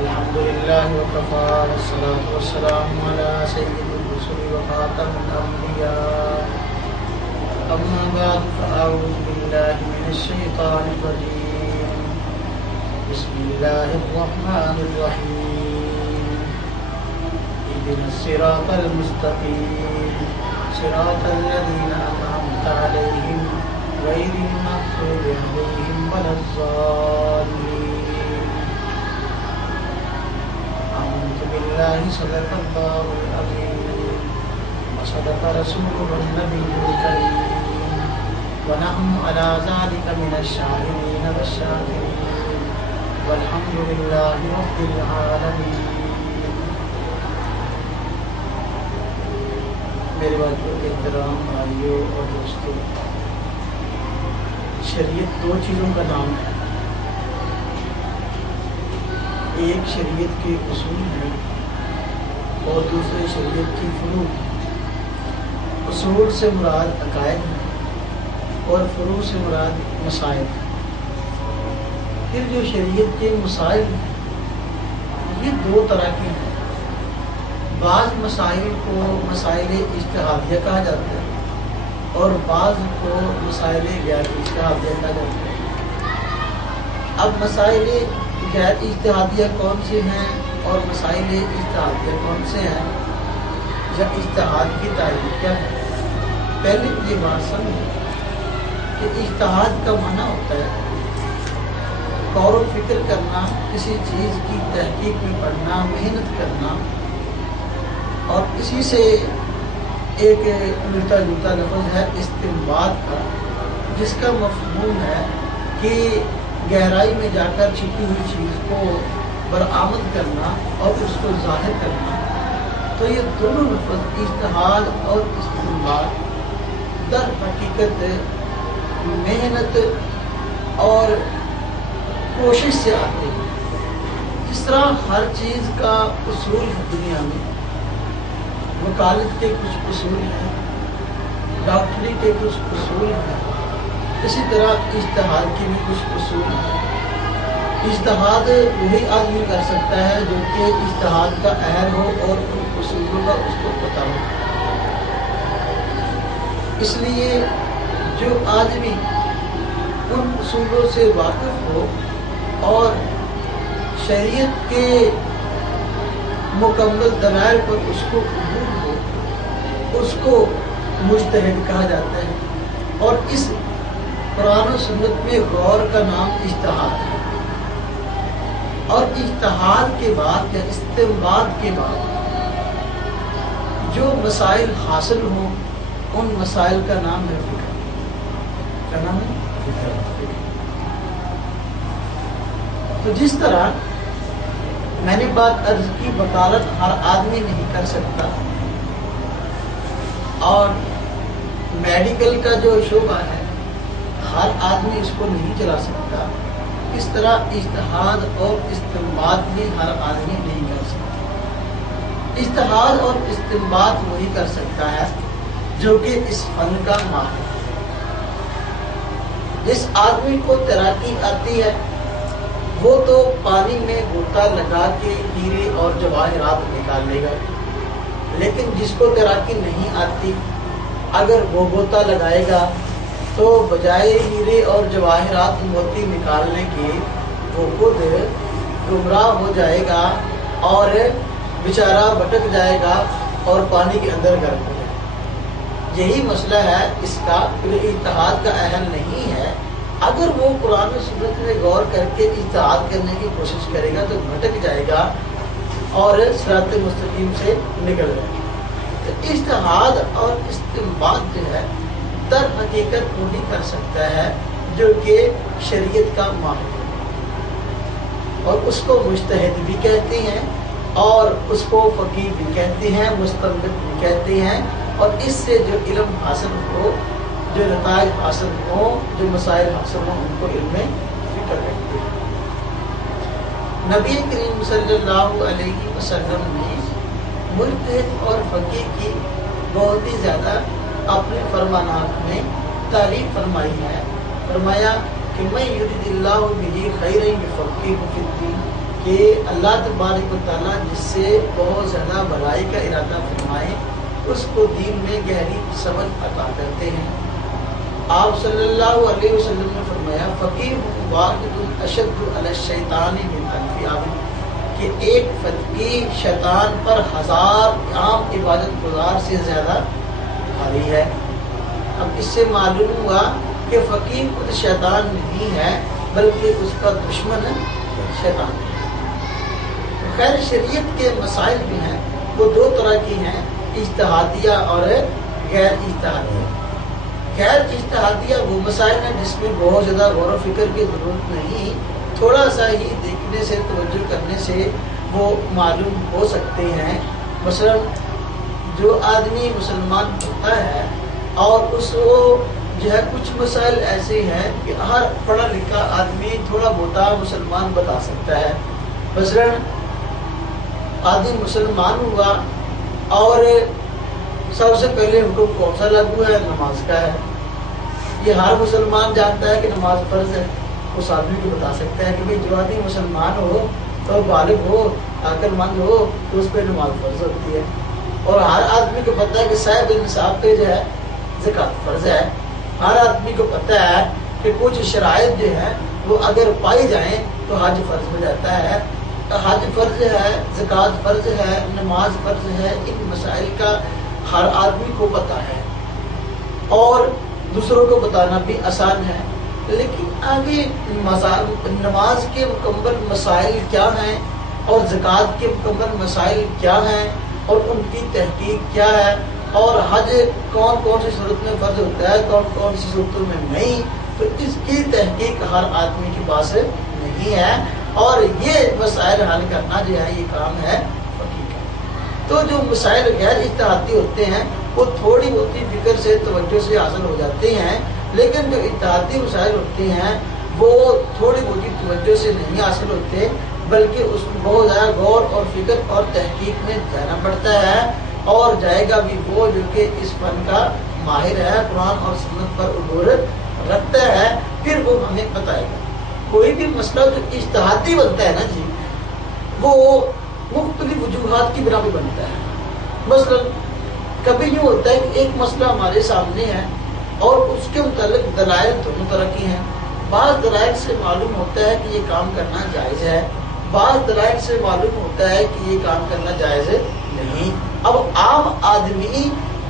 الحمد لله وكفى والصلاة والسلام على سيد الرسل وخاتم الأنبياء أما بعد فأعوذ بالله من الشيطان الرجيم بسم الله الرحمن الرحيم اهدنا الصراط المستقيم صراط الذين أنعمت عليهم غير المغضوب عليهم ولا الضالين آمنت بالله صدق الله العظيم وصدق رسوله النبي الكريم ونحن على ذلك من الشاهدين والشاكرين والحمد لله رب العالمين. میرے بھائیو احترام بھائیو اور دوستو، شریعت دو چیزوں کا نام ہے. ایک شریعت کے اصول ہیں اور دوسرے شریعت کی فروع. اصول سے مراد عقائد ہیں اور فروع سے مراد مسائل. پھر جو شریعت کے مسائل ہیں یہ دو طرح کے ہیں. بعض مسائل کو مسائل اجتہادیہ کہا جاتا ہے اور بعض کو مسائل غیر اجتہادیہ کہا جاتا ہے. اب مسائل غیر اجتہادیہ کون سے ہیں اور مسائل اجتہادیہ کون سے ہیں یا اجتہاد کی تعریف کیا ہے؟ پہلے یہ بات سمجھیں کہ اجتہاد کا معنی ہوتا ہے غور و فکر کرنا، کسی چیز کی تحقیق میں پڑھنا، محنت کرنا، اور اسی سے ایک ملتا جلتا لفظ ہے استنباط کا، جس کا مفہوم ہے کہ گہرائی میں جا کر چھپی ہوئی چیز کو برآمد کرنا اور اس کو ظاہر کرنا. تو یہ دونوں لفظ اجتہاد اور استنباط در حقیقت محنت اور کوشش سے آتے ہیں. جس طرح ہر چیز کا اصول ہے دنیا میں، وکالت کے کچھ اصول ہیں، ڈاکٹری کے کچھ اصول ہیں، اسی طرح اجتہاد کے بھی کچھ اصول ہیں. اجتہاد وہی آدمی کر سکتا ہے جو کہ اجتہاد کا اہل ہو اور ان اصولوں کا اس کو پتہ ہو. اس لیے جو آدمی ان اصولوں سے واقف ہو اور شریعت کے مکمل دلائل پر اس کو قبول ہو، اس کو مجتہد کہا جاتا ہے. اور اس قرآن و سنت میں غور کا نام اجتہاد ہے. اور اجتہاد کے بعد یا استنباط کے بعد جو مسائل حاصل ہوں ان مسائل کا نام ہے فقہ. کیا نام ہے؟ فقہ. تو جس طرح میں نے بات عرض کی، وکالت ہر آدمی نہیں کر سکتا اور میڈیکل کا جو شعبہ ہے ہر آدمی اس کو نہیں چلا سکتا. اس طرح اجتہاد اور استنباط بھی ہر آدمی نہیں کر سکتا. اجتہاد اور استنباط وہی کر سکتا ہے جو کہ اس فن کا ماہر ہے. جس آدمی کو تیراکی آتی ہے وہ تو پانی میں غوطہ لگا کے ہیرے اور جواہرات نکال لے گا، لیکن جس کو تیراکی نہیں آتی اگر وہ غوطہ لگائے گا تو بجائے ہیرے اور جواہرات موتی نکالنے کے وہ خود گمراہ ہو جائے گا اور بیچارہ بھٹک جائے گا اور پانی کے اندر غرق ہو جائے گا. یہی مسئلہ ہے اس کا. اجتہاد کا اہل نہیں ہے. اگر وہ قرآن و سنت میں غور کر کے اجتہاد کرنے کی کوشش کرے گا تو بھٹک جائے گا اور صراط مستقیم سے نکل جائے گا. تو اجتہاد اور استنباط جو ہے در حقیقت وہی کر سکتا ہے جو کہ شریعت کا ماہر ہے، اور اس کو مجتہد بھی کہتے ہیں اور اس کو فقیہ بھی کہتے ہیں، مستنبط بھی کہتے ہیں. اور اس سے جو علم حاصل ہو، جو نتائج حاصل ہوں، جو مسائل حاصل ہوں، ان کو علم فکر کہتے ہیں. نبی کریم صلی اللہ علیہ وسلم نے مجتہد اور فقیہ کی بہت ہی زیادہ اپنے فرمانات میں تعریف فرمائی ہے. فرمایا کہ میں یرید اللہ بہ خیرا یفقہہ فی الدین، کہ اللہ تبارک و تعالیٰ جس سے بہت زیادہ بھلائی کا ارادہ فرمائے اس کو دین میں گہری سمجھ عطا کرتے ہیں۔ آپ صلی اللہ علیہ وسلم نے فرمایا فقیہ واحد اشد علی الشیطان من الف عابد، کہ ایک فقیہ شیطان پر 1000 عام عبادت گزار سے زیادہ بھاری ہے۔ اب اس سے معلوم ہوا کہ فقیہ خود شیطان نہیں ہے بلکہ اس کا دشمن شیطان ہے۔ خیر شریعت کے مسائل بھی ہیں، وہ دو طرح کی ہیں، اجتہادیہ اور غیر اجتہادیہ۔ غیر اجتہادیہ وہ مسائل ہیں جس میں بہت زیادہ غور و فکر کی ضرورت نہیں، تھوڑا سا ہی دیکھنے سے توجہ کرنے سے وہ معلوم ہو سکتے ہیں۔ مثلا جو آدمی مسلمان ہوتا ہے اور اس کو جو ہے کچھ مسائل ایسے ہیں کہ ہر پڑھا لکھا آدمی تھوڑا بہت مسلمان بتا سکتا ہے۔ مثلا آدمی مسلمان ہوا اور سب سے پہلے حکم کون سا لاگو ہے؟ نماز کا ہے۔ یہ ہر مسلمان جانتا ہے کہ نماز فرض ہے۔ اس آدمی کو بتا سکتا ہے کہ بھئی جو آدمی مسلمان ہو تو بالغ ہو، عقل مند ہو تو اس پہ نماز فرض ہوتی ہے۔ اور ہر آدمی کو پتہ ہے کہ صاحب نصاب پہ جو ہے زکوٰۃ فرض ہے۔ ہر آدمی کو پتہ ہے کہ کچھ شرائط جو ہیں وہ اگر پائی جائیں تو حج فرض ہو جاتا ہے۔ حج فرض ہے، زکوٰۃ فرض ہے، نماز فرض ہے۔ ان مسائل کا ہر آدمی کو پتہ ہے اور دوسروں کو بتانا بھی آسان ہے۔ لیکن آگے نماز کے مکمل مسائل کیا ہیں اور زکوٰۃ کے مکمل مسائل کیا ہیں اور ان کی تحقیق کیا ہے، اور حج کون کون سی صورت میں فرض ہوتا ہے، کون کون سی صورتوں میں نہیں، تو اس کی تحقیق ہر آدمی کے پاس نہیں ہے۔ اور یہ مسائل حل کرنا جو ہے یہ کام ہے فقیہ کا۔ تو جو مسائل غیر اجتہادی ہوتے ہیں وہ تھوڑی بہت فکر سے توجہ سے حاصل ہو جاتے ہیں، لیکن جو اجتہادی مسائل ہوتے ہیں وہ تھوڑی بہت توجہ سے نہیں حاصل ہوتے، بلکہ اس میں بہت زیادہ غور اور فکر اور تحقیق میں جانا پڑتا ہے، اور جائے گا بھی وہ جو کہ اس فن کا ماہر ہے، قرآن اور سنت پر عبور رکھتا ہے، پھر وہ ہمیں بتائے گا۔ کوئی بھی مسئلہ جو اجتہادی بنتا ہے نا جی، وہ مختلف وجوہات کی بنا پہ بنتا ہے۔ مثلا کبھی یوں ہوتا ہے کہ ایک مسئلہ ہمارے سامنے ہے اور اس کے متعلق دلائل دونوں طرح کی ہیں۔ بعض دلائل سے معلوم ہوتا ہے کہ یہ کام کرنا جائز ہے، بعض دلائل سے معلوم ہوتا ہے کہ یہ کام کرنا جائز نہیں۔ اب عام آدمی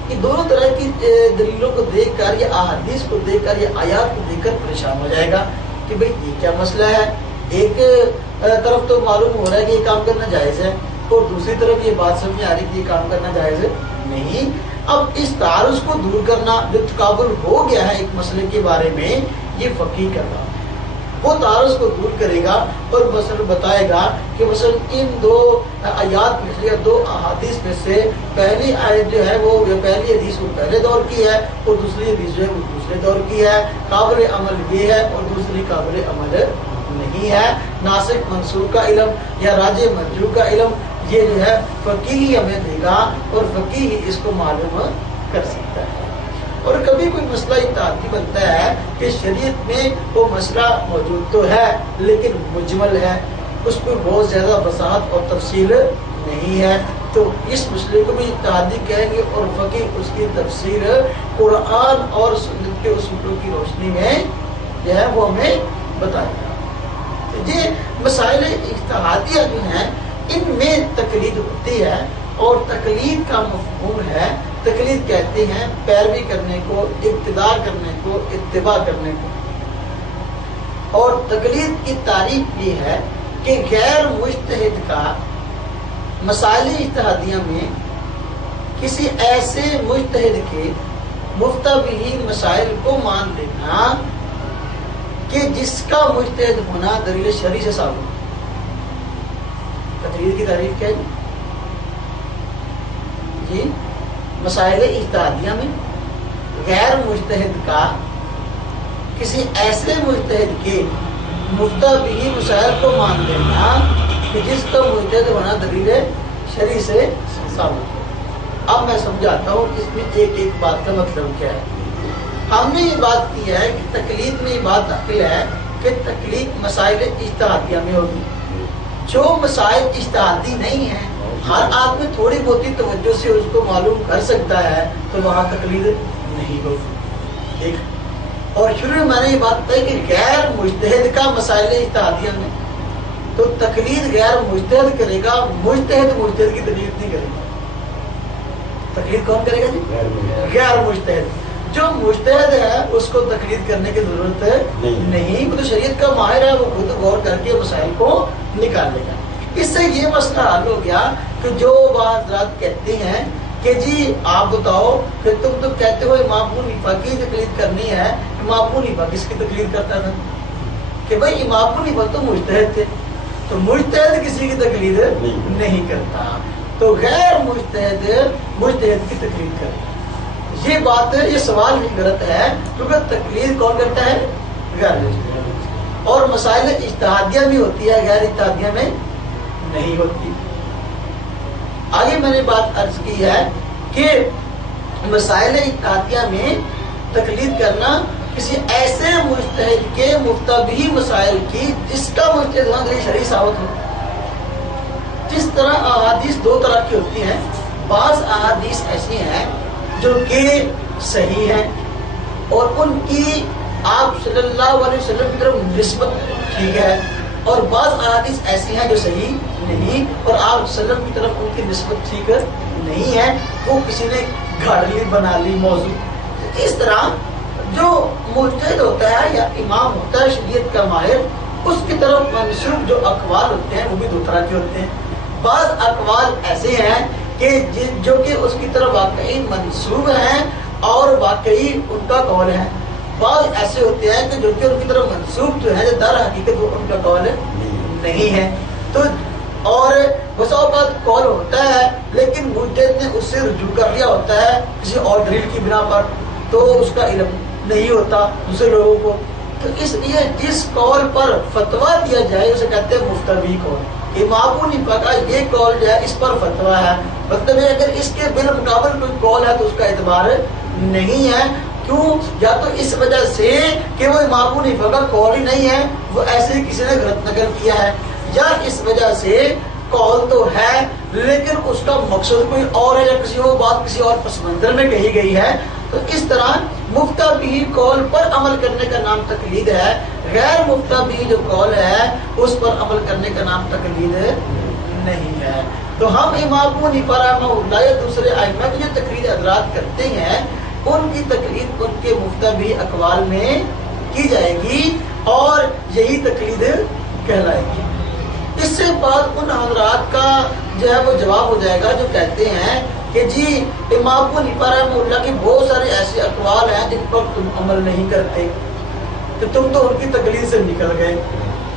کہ دونوں طرح کی دلیلوں کو دیکھ کر یا احادیث کو دیکھ کر یا آیات کو دیکھ کر پریشان ہو جائے گا کہ بھئی یہ کیا مسئلہ ہے۔ ایک طرف تو معلوم ہو رہا ہے کہ یہ کام کرنا جائز ہے اور دوسری طرف یہ بات سمجھ آ رہی کہ یہ کام کرنا جائز نہیں۔ اب اس تعارض کو دور کرنا، جو تقابل ہو گیا ہے ایک مسئلے کے بارے میں، یہ فقیہ کر رہا ہے۔ وہ تعارض کو دور کرے گا اور مثلا بتائے گا کہ مثلا ان دو آیات میں سے یا دو احادیث میں سے پہلی آیت جو ہے وہ پہلی حدیث وہ پہلے دور کی ہے اور دوسری حدیث جو ہے وہ دوسرے دور کی ہے، قابل عمل یہ ہے اور دوسری قابل عمل نہیں ہے۔ ناسخ منسوخ کا علم یا راجع مرجوح کا علم یہ جو ہے فقیہ ہمیں دے گا اور فقیہ اس کو معلوم کر سکتا ہے۔ اور کبھی کوئی مسئلہ اجتہادی بنتا ہے کہ شریعت میں وہ مسئلہ موجود تو ہے لیکن مجمل ہے، اس میں بہت زیادہ وضاحت اور تفصیل نہیں ہے، تو اس مسئلے کو بھی اجتہادی کہیں گے اور فقیہ اس کی تفسیر قرآن اور سنت کے اصولوں کی روشنی میں جو ہے وہ ہمیں بتائے گا۔ یہ مسائل اجتہادیہ جو ہیں ان میں تقلید ہوتی ہے، اور تقلید کا مفہوم ہے، تقلید کہتے ہیں پیروی کرنے کو، اقتداء کرنے کو، اتباع کرنے کو۔ اور تقلید کی تعریف یہ ہے کہ غیر مجتہد کا مسائل اجتہادیہ میں کسی ایسے مجتہد کے مفتہ بہ مسائل کو مان لینا کہ جس کا مجتہد ہونا دلیل شرعی سے ثابت ہو۔ تقلید کی تعریف کیا ہے جی؟ مسائل اجتہادیہ میں غیر مجتہد کا کسی ایسے مجتہد کے مفتہ بہ مسائل کو مان لینا کہ جس کا مجتہد ہونا دلیل شرعی سے ثابت ہو۔ اب میں سمجھاتا ہوں اس میں ایک ایک بات کا مطلب کیا ہے۔ ہم نے یہ بات کی ہے کہ تقلید میں یہ بات داخل ہے کہ تقلید مسائل اجتہادیہ میں ہوگی۔ جو مسائل اجتہادی نہیں ہیں ہر آدمی تھوڑی بہت ہی توجہ سے اس کو معلوم کر سکتا ہے تو وہاں تقلید نہیں ہوگی. ایک اور شروع میں میں نے یہ بات بتائی کہ غیر مجتہد کا مسائل اجتہادیہ میں تو تقلید غیر مجتہد کرے گا, مجتہد کی تقلید نہیں کرے گا. تقلید کون کرے گا جی؟ غیر مجتہد. جو مجتہد ہے اس کو تقلید کرنے کی ضرورت نہیں, وہ تو شریعت کا ماہر ہے, وہ خود غور کر کے مسائل کو نکالے گا. اس سے یہ مسئلہ حل ہو گیا کہ جو حضرات کہتے ہیں کہ جی آپ بتاؤ کہ تم تو کہتے ہو امام ابو حنیفہ کی تقلید کرنی ہے, امام ابو حنیفہ کس کی تقلید کرتا تھا؟ کہ بھائی امام ابو حنیفہ تو مجتہد تھے, تو مجتہد کسی کی تقلید نہیں کرتا, تو غیر مجتہد کی تقلید کرتا. یہ بات یہ سوال ہی غلط ہے کیونکہ تقلید کون کرتا ہے؟ غیر مجتہد. اور مسائل اجتہادیہ بھی ہوتی ہے, غیر اجتہادیہ میں نہیں ہوتی. آگے میں نے بات عرض کی ہے کہ مسائل اجتہادیہ میں تقلید کرنا کسی ایسے مجتہد کے مفتبی مسائل کی جس کا مجتہد وہاں شرعی ثابت ہو. جس طرح احادیث دو طرح کی ہوتی ہیں, بعض احادیث ایسی ہیں جو کہ صحیح ہیں اور ان کی آپ صلی اللہ علیہ وسلم کی طرف نسبت ٹھیک ہے, اور بعض احادیث ایسی ہیں جو صحیح نہیں اور آپ صلی اللہ علیہ وسلم کی طرف ان کی نسبت ٹھیک نہیں ہے, وہ کسی نے گھاڑ لی بنا لی موضوع. اس طرح جو مجتہد ہوتا ہے یا امام ہوتا ہے شریعت کا ماہر, اس کی طرف منسوب جو اقوال ہوتے ہیں وہ بھی دو طرح کے ہوتے ہیں. بعض اقوال ایسے ہیں کہ جو کہ اس کی طرف واقعی منسوب ہیں اور واقعی ان کا قول ہے. بعض ایسے ہوتے ہیں کہ جو کہ ان کی طرف منسوب جو ہے در حقیقت وہ ان کا قول نہیں ہے. تو اور بسا اوقات قول ہوتا ہے لیکن مجتہد نے اس سے رجوع کر لیا ہوتا ہے کسی اور دلیل کی بنا پر, تو اس کا علم نہیں ہوتا دوسرے لوگوں کو. تو اس لیے جس قول پر فتویٰ دیا جائے اسے کہتے ہیں مفتوی قول. امام ابو حنیفہ کا یہ قول جو ہے اس پر فتویٰ ہے, مطلب اگر اس کے بالمقابل کوئی قول ہے تو اس کا اعتبار نہیں ہے. کیوں؟ یا تو اس وجہ سے کہ وہ امام ابو حنیفہ کا قول ہی نہیں ہے, وہ ایسے ہی کسی نے غلط نقل کیا ہے, یا اس وجہ سے قول تو ہے لیکن اس کا مقصد کوئی اور ہے یا کسی اور بات کسی اور پس منظر میں کہی گئی ہے. تو اس طرح مفتبی قول پر عمل کرنے کا نام تقلید ہے, غیر مفتبی جو قول ہے اس پر عمل کرنے کا نام تقلید نہیں ہے. تو ہم امام ابو حنیفہ رحمہ اللہ یا دوسرے ائمہ کی جو تقلید حضرات کرتے ہیں ان کی تقلید ان کے مفتبی اقوال میں کی جائے گی اور یہی تقلید کہلائے گی. اس سے بعد ان حضرات کا جو ہے وہ جواب ہو جائے گا جو کہتے ہیں کہ جی امام ابو حنیفہ رحمہ اللہ کے بہت سارے ایسے اقوال ہیں جن پر تم عمل نہیں کرتے, تو تم تو ان کی تقلید سے نکل گئے.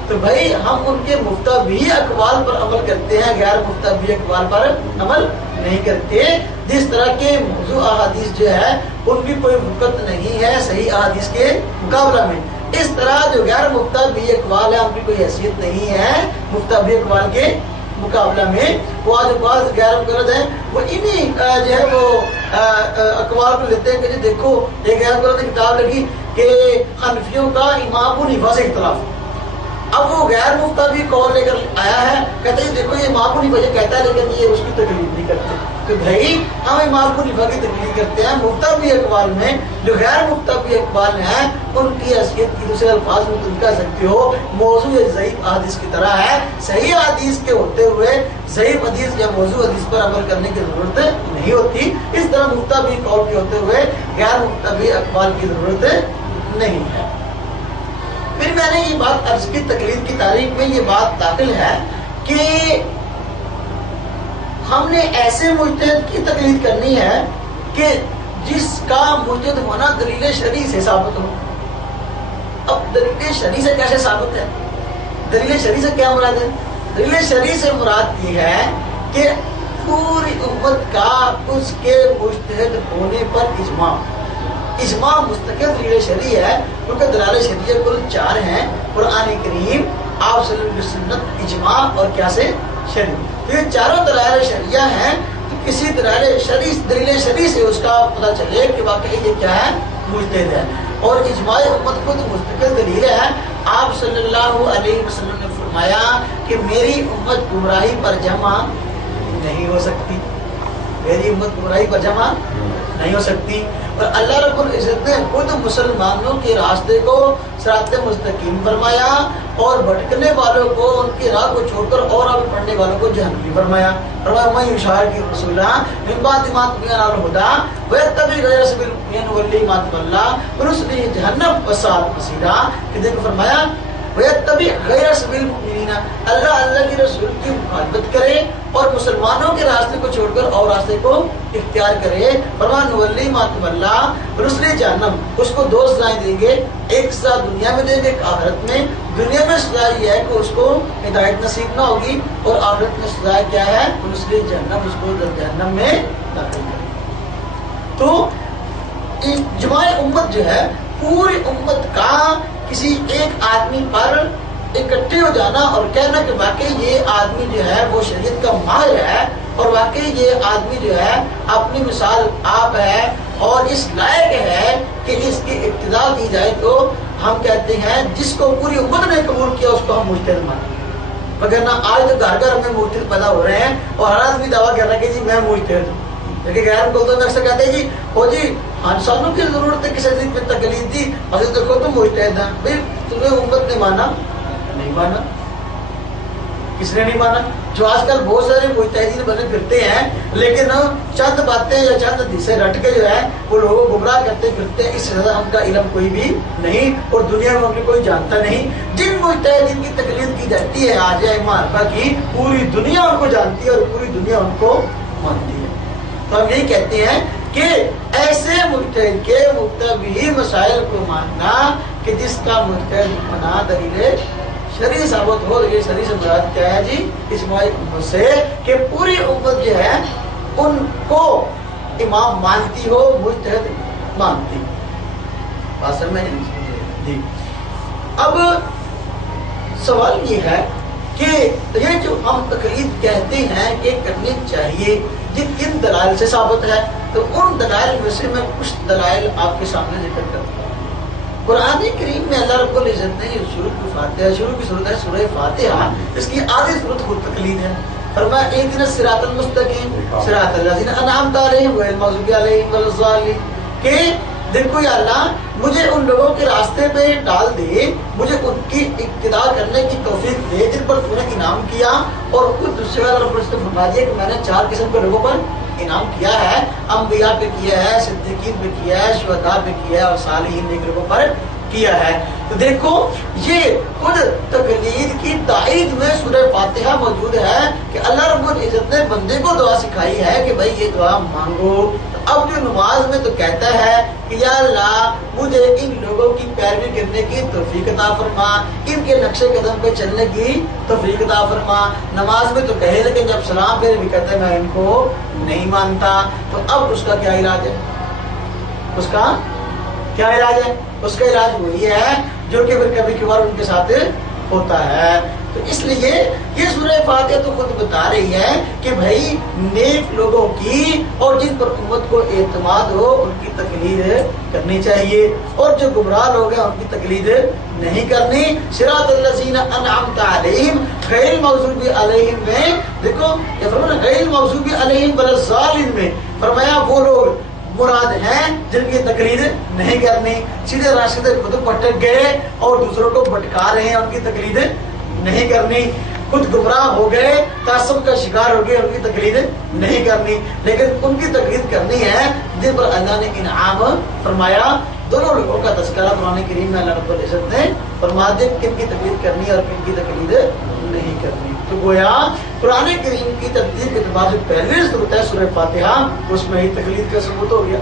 تو بھائی ہم ان کے مفتبی اقوال پر عمل کرتے ہیں, غیر مفتبی اقوال پر عمل نہیں کرتے. جس طرح کے موضوع احادیث جو ہے ان کی کوئی وقت نہیں ہے صحیح احادیث کے مقابلہ میں, اس طرح جو غیر مفتبی اقوال ہے ان کی کوئی حیثیت نہیں ہے مفتبی اقوال کے مقابلہ میں. وہ آج بعض غیر مقلد ہیں وہ انہی جو ہے وہ اقوال کو لیتے ہیں کہ جی دیکھو ایک غیر مقلد کتاب لگی کہ حنفیوں کا امام ابو حنیفہ سے اختلاف. اب وہ غیر مفتبی قول لے کر آیا ہے, کہتے ہیں دیکھو یہ امام ابو حنیفہ کہتا ہے لیکن یہ اس کی تقلید نہیں کرتے. تو بھائی ہم امام ابو حنیفہ کی تقلید کرتے ہیں مفتبی اقوال میں. جو غیر مفتبی اقوال ہیں ان کی حیثیت کی دوسرے الفاظ میں تم کہہ سکتے ہو موضوع ضعیف حدیث کی طرح ہے. صحیح حدیث کے ہوتے ہوئے ضعیف حدیث یا موضوع حدیث پر عمل کرنے کی ضرورت نہیں ہوتی. اس طرح مفتبی قول کے ہوتے ہوئے غیر مفتبی اقوال کی ضرورت نہیں ہے. پھر میں نے یہ بات عرض کی تقلید کی تاریخ میں یہ بات داخل ہے کہ ہم نے ایسے مجتہد کی تقلید کرنی ہے کہ جس کا مجتہد ہونا دلیل شرعی سے ثابت ہو. اب دلیل شرعی سے کیسے ثابت ہے؟ دلیل شرعی سے کیا مراد ہے؟ دلیل شرعی سے مراد یہ ہے کہ پوری امت کا اس کے مجتہد ہونے پر اجماع مستقل دلیل شرعی ہے, کیونکہ دلائل شرعیہ کل 4 ہیں, قرآن کریم, آپ صلی اللہ علیہ وسلم, اجماع اور کیا سے شرعی. یہ چاروں دلائل شرعیہ ہیں. تو کسی دلیل شرعی سے اس کا پتہ چلے کہ واقعی یہ کیا ہے, مجتہد ہے. اور اجماع امت خود مستقل دلیل ہے. آپ صلی اللہ علیہ وسلم نے فرمایا کہ میری امت گمراہی پر جمع نہیں ہو سکتی، میری امت گمراہی پر جمع نہیں ہو سکتی۔ اور اللہ رب العزت نے خود مسلمانوں کے راستے کو صراط مستقیم فرمایا اور بھٹکنے والوں کو ان کی راہ کو چھوڑ کر اور آگے بڑھنے والوں کو جہنمی فرمایا۔ فرمایا میں یشاء کی رسول من بعد ما تبین له الهدى ويتبع غیر سبیل المؤمنین نولیہ ما تولى ونصلہ جہنم وساءت مصیرا۔ کہ دیکھو فرمایا وَيَتَّبِعْ غَيْرَ سَبِيلِ الْمُؤْمِنِينَ، اللہ کے رسول کی مخالفت کرے اور مسلمانوں کے راستے کو چھوڑ کر اور راستے کو اختیار کرے۔ فرمان نولی ما تولى ونصلہ جہنم، اس کو دو سزائیں دیں گے، ایک سزا دنیا میں دیں گے، ایک آخرت میں۔ دنیا میں سزا یہ ہے کہ اس کو ہدایت نصیب نہ ہوگی، اور آخرت میں سزا کیا ہے؟ ونصلہ جہنم، اس کو جہنم میں داخل کرے گا۔ تو اجماع امت جو ہے، پوری امت کا کسی ایک آدمی پر اکٹھے ہو جانا اور کہنا کہ واقعی یہ آدمی جو ہے وہ شریعت کا ماہر ہے، اور واقعی یہ آدمی جو ہے اپنی مثال آپ ہے اور اس لائق ہے کہ اس کی اقتدا کی جائے، تو ہم کہتے ہیں جس کو پوری امت نے قبول کیا اس کو ہم مجتہد مانتے ہیں۔ وگرنہ آج تو گھر گھر میں مجتہد پیدا ہو رہے ہیں اور ہر آدمی دعویٰ کر رہا ہے کہ جی میں مجتہد ہوں، لیکن غیر مقلدوں میں اکثر کہتے ہیں جی ہو جی انسانوں کی ضرورت ہے کسی چیز میں تقلید دی، اصل دیکھو تم مجتہد ہیں۔ بھائی تمہیں امت نے مانا نہیں مانا، کس نے نہیں مانا؟ جو آج کل بہت سارے مجتہدین بنے پھرتے ہیں، لیکن چند باتیں یا چند حدیثیں رٹ کے جو ہے وہ لوگوں کو گمراہ کرتے پھرتے ہیں، اس سے زیادہ ان کا علم کوئی بھی نہیں اور دنیا میں ان کو کوئی جانتا نہیں۔ جن مجتہدین کی تقلید کی جاتی ہے آج معرفہ کی، پوری دنیا ان کو جانتی ہے اور پوری دنیا ان کو مانتی ہے۔ تو ہم یہی کہتے ہیں کہ ایسے مجتہد کے مقتضی مسائل کو ماننا کہ جس کا مجتہد ہونا دلیل شرعی ثابت ہو۔ یہ شرعی سے مراد کیا ہے جی؟ اجماع امت سے کہ پوری امت جو ہے ان کو امام مانتی ہو، مجتہد مانتی ہو۔ بات سمجھ میں جی۔ اب سوال یہ ہے کہ یہ جو ہم تقلید کہتے ہیں کہ کرنی چاہیے، یہ کن دلائل سے ثابت ہے؟ تو ان دلائل میں سے میں کچھ دلائل آپ کے سامنے ذکر کرتا ہوں۔ قرآن کریم میں اللہ رب العزت نے یہ شروع کی صورت ہے سورہ فاتحہ، اس کی آدھی صورت خود تقلید ہے۔ فرمایا اہدنا الصراط المستقیم صراط الذین انعمت علیہم غیر المغضوب علیہم ولا الضالین، کہ دیکھو یا اللہ مجھے ان لوگوں کے راستے پہ ڈال دے، مجھے ان کی اقتداء کرنے کی توفیق دے جن پر تو نے انعام کیا۔ اور خود دوسرے والا رب نے فرما دیا کہ میں نے 4 قسم کے لوگوں پر انعام کیا ہے، انبیاء پہ کیا ہے، صدیقین پہ کیا ہے، شہداء پہ کیا ہے اور صالحین نیک لوگوں پر کیا ہے۔ تو دیکھو یہ خود تقلید کی تائید میں سورہ فاتحہ موجود ہے کہ اللہ رب العزت نے بندے کو دعا سکھائی ہے کہ بھائی یہ دعا مانگو۔ اب جو نماز میں تو کہتا ہے کہ یا اللہ مجھے ان لوگوں کی پیروی کرنے کی توفیق عطا فرما، ان کے نقش قدم پہ چلنے کی توفیق عطا فرما۔ نماز میں تو کہے لیکن جب سلام پھر بھی کہتے میں ان کو نہیں مانتا، تو اب اس کا کیا علاج ہے؟ اس کا کیا علاج ہے؟ اس کا علاج وہی ہے جو کہ پھر کبھی کبھار ان کے ساتھ ہوتا ہے۔ تو اس لیے یہ سورہ فاتحہ تو خود بتا رہی ہے کہ بھائی نیک لوگوں کی اور جن پر امت کو اعتماد ہو ان کی تقلید کرنی چاہیے، اور جو گمراہ لوگ ہیں ان کی تقلید نہیں کرنی۔ صراط الذین انعمت علیہم غیر المغضوب علیہم میں دیکھو یہ فرمایا غیر المغضوب علیہم ولا الضالین میں فرمایا وہ لوگ مراد ہیں جن کی تقلید نہیں کرنی، سیدھے راستے خود بھٹک گئے اور دوسروں کو بھٹکا رہے ہیں، ان کی تقلید نہیں کرنی۔ خود گمراہ ہو گئے، تعصب کا شکار ہو گئے، ان کی تقلید نہیں کرنی، لیکن ان کی تقلید کرنی ہے جن پر اللہ نے انعام فرمایا۔ دونوں لوگوں کا تذکرہ قرآن کریم میں اللہ رب العزت نے فرما دیا کن کی تقلید کرنی ہے اور کن کی تقلید نہیں کرنی۔ تو گویا قرآن کریم کی ترتیب کے اعتبار سے پہلی صورت ہے سورہ فاتحہ، اس میں ہی تقلید کا ثبوت ہو گیا۔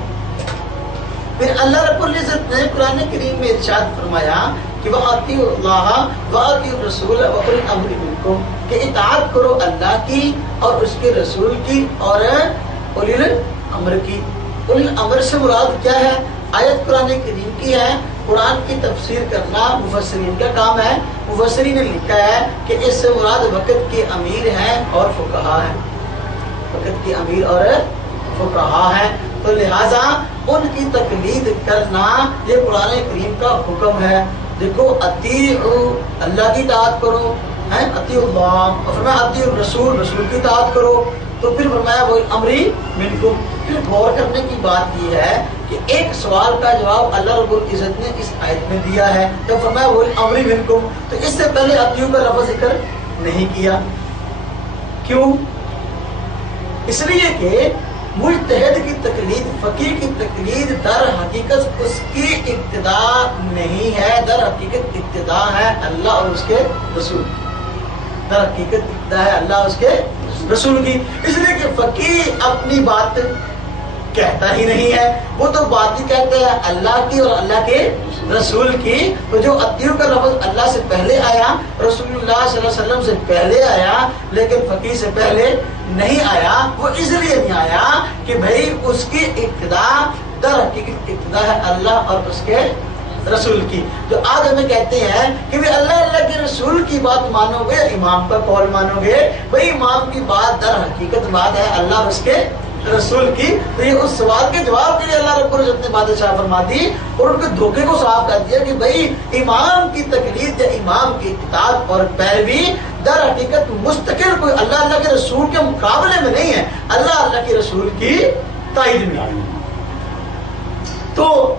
پھر اللہ رب العزت نے قرآن کریم میں ارشاد فرمایا کہ وَأَطِیعُوا اللَّهَ وَأَطِیعُوا الرَّسُولَ وَأُولِي الْأَمْرِ مِنکُم، کہ اطاعت کرو اللہ کی اور اس کے رسول کی اور اولی الامر کی۔ اولی الامر سے مراد کیا ہے؟ آیت قرآن کریم کی ہے، قرآن کی تفسیر کرنا مفسرین کا کام ہے۔ مفسرین نے لکھا ہے کہ اس سے مراد وقت کے امیر ہیں اور فقہا ہیں، وقت کے امیر اور فقہا ہیں، تو لہذا ان کی تقلید کرنا یہ قرآن کریم کا حکم ہے۔ دیکھو اطیعوا اللہ کی اطاعت کرو، اطیعوا اللہ، اور فرمایا اطیعوا الرسول، رسول کی اطاعت کرو. تو پھر فرمایا وہ امری منکم. پھر غور کرنے کی بات یہ ہے کہ ایک سوال کا جواب اللہ رب العزت نے اس آیت میں دیا ہے جب فرمایا وہ امری منکم، تو اس سے پہلے اطیعوا کا لفظ ذکر نہیں کیا. کیوں؟ اس لیے کہ مجتہد کی تقلید، فقیہ کی تقلید در حقیقت اس کی ابتدا نہیں ہے، در حقیقت ابتدا ہے اللہ اور اس کے رسول کی. در حقیقت ابتدا ہے اللہ اور اس کے رسول کی. اس لیے کہ فقیہ اپنی بات کہتا ہی نہیں ہے، وہ تو بات ہی کہتے ہیں اللہ کی اور اللہ کے رسول کی. تو جو اطیعوا کا لفظ اللہ سے پہلے آیا، رسول اللہ صلی اللہ علیہ وسلم سے پہلے آیا، لیکن فقیہ سے پہلے نہیں آیا، وہ اس لیے نہیں آیا کہ بھئی اس کی ابتدا در حقیقت ابتدا ہے اللہ اور اس کے رسول کی. جو آج ہمیں کہتے ہیں کہ بھی اللہ کے رسول کی بات مانو گے، امام کا قول مانو گے، بھئی امام کی بات در حقیقت بات ہے اللہ اور اس کے رسول کی. تو یہ اس سوال کے جواب کے لیے اللہ رب العزت نے بادشاہ فرما دی اور ان کے دھوکے کو صاف کر دیا کہ بھئی امام کی تقلید یا امام کی اطاعت اور پیروی در حقیقت مستقل کوئی اللہ کے رسول کے مقابلے میں نہیں ہے، اللہ کے رسول کی تائید میں. تو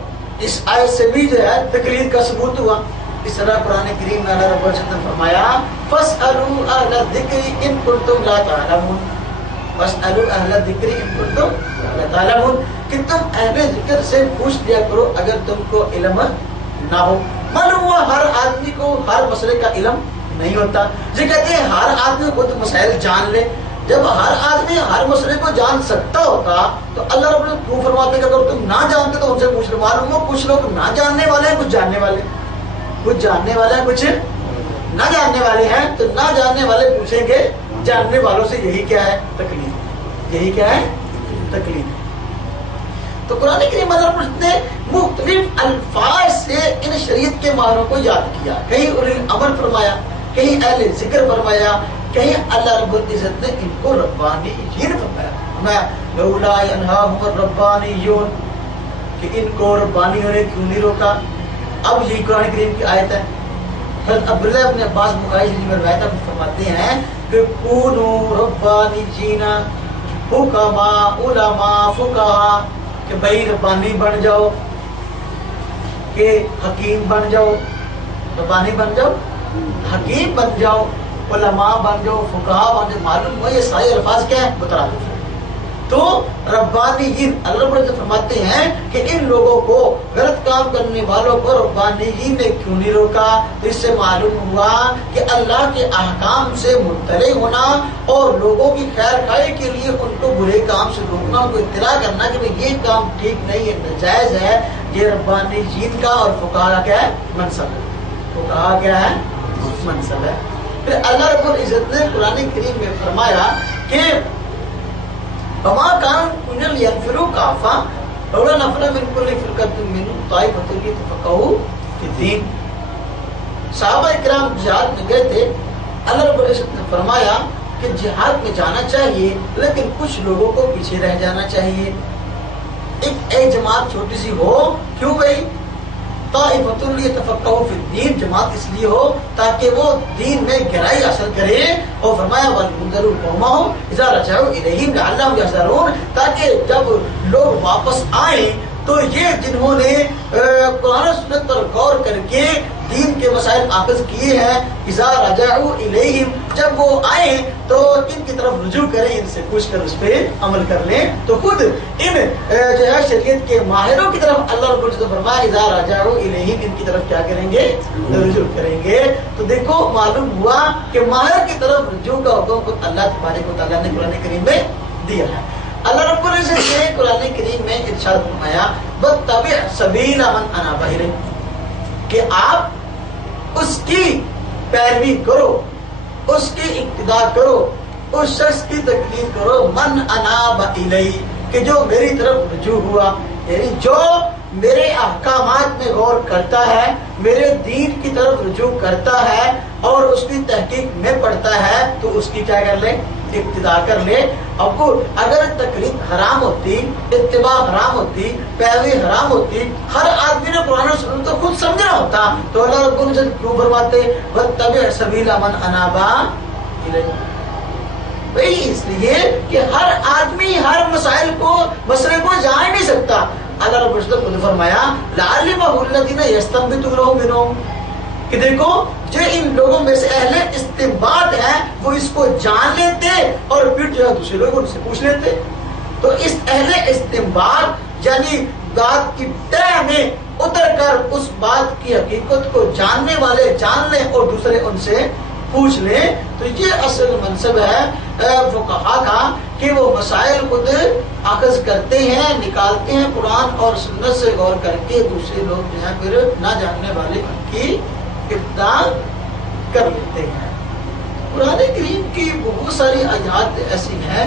اس آیت سے بھی جو ہے تقلید کا ثبوت ہوا. اس طرح قرآن کریم میں اللہ رب العزت نے فرمایا فَاسْأَلُوا أَهْلَ الذِّكْرِ إِن كُنتُمْ لَا تَعْلَمُونَ. فَاسْأَلُوا أَهْلَ الذِّكْرِ إِن كُنتُمْ لَا تَعْلَمُونَ، کہ تم اہل ذکر سے پوچھ لیا کرو اگر تم کو علم نہ ہو. معلوم ہوا ہر آدمی کو ہر مسئلے کا علم نہیں ہوتا. یہ کہتے ہیں ہر آدمی خود مسائل جان لے. جب ہر آدمی ہر مسئلے کو جان سکتا ہوتا تو اللہ رب العزت کیوں فرماتے کہ اگر تم نہ جانتے تو ان سے پوچھ لو. معلوم ہو کچھ لوگ نہ جاننے والے ہیں، کچھ جاننے والے، کچھ جاننے والے ہیں، کچھ نہ جاننے والے ہیں. تو نہ جاننے والے پوچھیں گے جاننے والوں سے. یہی کیا ہے؟ تقلید. یہی کیا ہے؟ تقلید. تو قرآن کریم اللہ رب العزت نے مختلف الفاظ سے ان شریعت کے معنوں کو یاد کیا. کہیں اولی الامر فرمایا، کہیں اہل ذکر فرمایا، کہیں اللہ رب العزت نے ان کو ربانیین فرمایا. لولا ینہاہم الربانیون، کہ ان کو ربانیوں نے کیوں نہیں روکا. اب یہی قرآن کریم کی آیت ہے. حضرت عبداللہ ابن عباس بخاری میں روایت فرماتے ہیں کہ کونو ربانیین حکماء علماء فقہاء، کہ بھائی ربانی بن جاؤ، کہ حکیم بن جاؤ. ربانی بن جاؤ، حکیم بن جاؤ، علماء بن جاؤ، فقہاء بن جاؤ. معلوم ہوا یہ سارے الفاظ کیا ہیں؟ مترادف. تو ربانیین اللہ رب العزت فرماتے ہیں کہ ان لوگوں کو، غلط کام کرنے والوں کو ربانیین نے کیوں نہیں روکا. تو اس سے معلوم ہوا کہ اللہ کے احکام سے مطلع ہونا اور لوگوں کی خیر خواہی کے لیے ان کو برے کام سے روکنا، ان کو اطلاع کرنا کہ یہ کام ٹھیک نہیں ہے، ناجائز ہے، یہ ربانیین کا اور فقہاء کا کیا ہے؟ منصب ہے. فقہاء کیا ہے؟ منصب ہے. پھر اللہ رب العزت نے قرآن کریم میں فرمایا کہ وما كان من ينفروا كافة لولا نفر من كل فرقة منهم طائفة ليتفقهوا في الدين. صحابہ اکرام جہاد میں گئے تھے. اللہ رب العزت نے فرمایا کہ جہاد میں جانا چاہیے لیکن کچھ لوگوں کو پیچھے رہ جانا چاہیے. ایک جماعت چھوٹی سی ہو. کیوں بھائی؟ طائفۃ لیتفقهوا فی الدین، جماعت اس لیے ہو تاکہ وہ دین میں گہرائی حاصل کرے. اور فرمایا وَلْيُنذِرُوا قَوْمَهُمْ إِذَا رَجَعُوا إِلَيْهِمْ لَعَلَّهُمْ يَحْذَرُونَ، تاکہ جب لوگ واپس آئیں تو یہ جنہوں نے قرآن و سنت پر غور کر کے دین کے مسائل اخذ کیے ہیں، اذا رجعوا الیہم، جب وہ آئیں تو ان کی طرف رجوع کریں، ان سے پوچھ کر اس پہ عمل کر لیں. تو خود ان جو ہے شریعت کے ماہروں کی طرف اللہ رب العزت فرمایا اذا رجعوا الیہم، ان کی طرف کیا کریں گے؟ رجوع کریں گے. تو دیکھو معلوم ہوا کہ ماہر کی طرف رجوع کا حکم خود اللہ تبارک و تعالیٰ نے قرآن کریم میں دیا ہے. اللہ رب العزت نے قرآن کریم میں ارشاد فرمایا وَاتَّبِعْ سَبِيلَ مَنْ أَنَابَ إِلَيَّ، کہ آپ اس کی پیروی کرو، اس کی اقتداء کرو، اس شخص کی تقلید کرو من اناب الی، کہ جو میری طرف رجوع ہوا، یعنی جو میرے احکامات میں غور کرتا ہے، میرے دین کی طرف رجوع کرتا ہے اور اس کی تحقیق میں پڑھتا ہے، تو اس کی کیا کر لے؟ اقتدا کر لے. اب اگر تقلید حرام ہوتی، اتباع حرام ہوتی، پیروی حرام ہوتی، ہر آدمی نے قرآن و سنت کو خود سمجھنا ہوتا تو اللہ رب العزت کیوں فرماتے واتبع سبیل من اناب الی؟ بھئی اس لیے کہ ہر آدمی ہر مسئلے کو جان نہیں سکتا. اللہ رب العزت نے فرمایا لعلمہ الذین یستنبطونہ منہم، کہ دیکھو جو ان لوگوں میں سے اہل استنباط ہیں وہ اس کو جان لیتے اور پھر جو ہے دوسرے لوگ ان سے پوچھ لیتے. تو اس اہل استنباط یعنی بات کی تہ میں اتر کر اس بات کی حقیقت کو جاننے والے جان لیں اور دوسرے ان سے پوچھ لیں. تو یہ اصل منصب ہے فقہا کا کہ وہ مسائل خود اخذ کرتے ہیں، نکالتے ہیں قرآن اور سنت سے غور کر کے، دوسرے لوگ جو ہے پھر نہ جاننے والے کی ابتدا کر لیتے ہیں. قرآن کریم کی بہت ساری آیات ایسی ہیں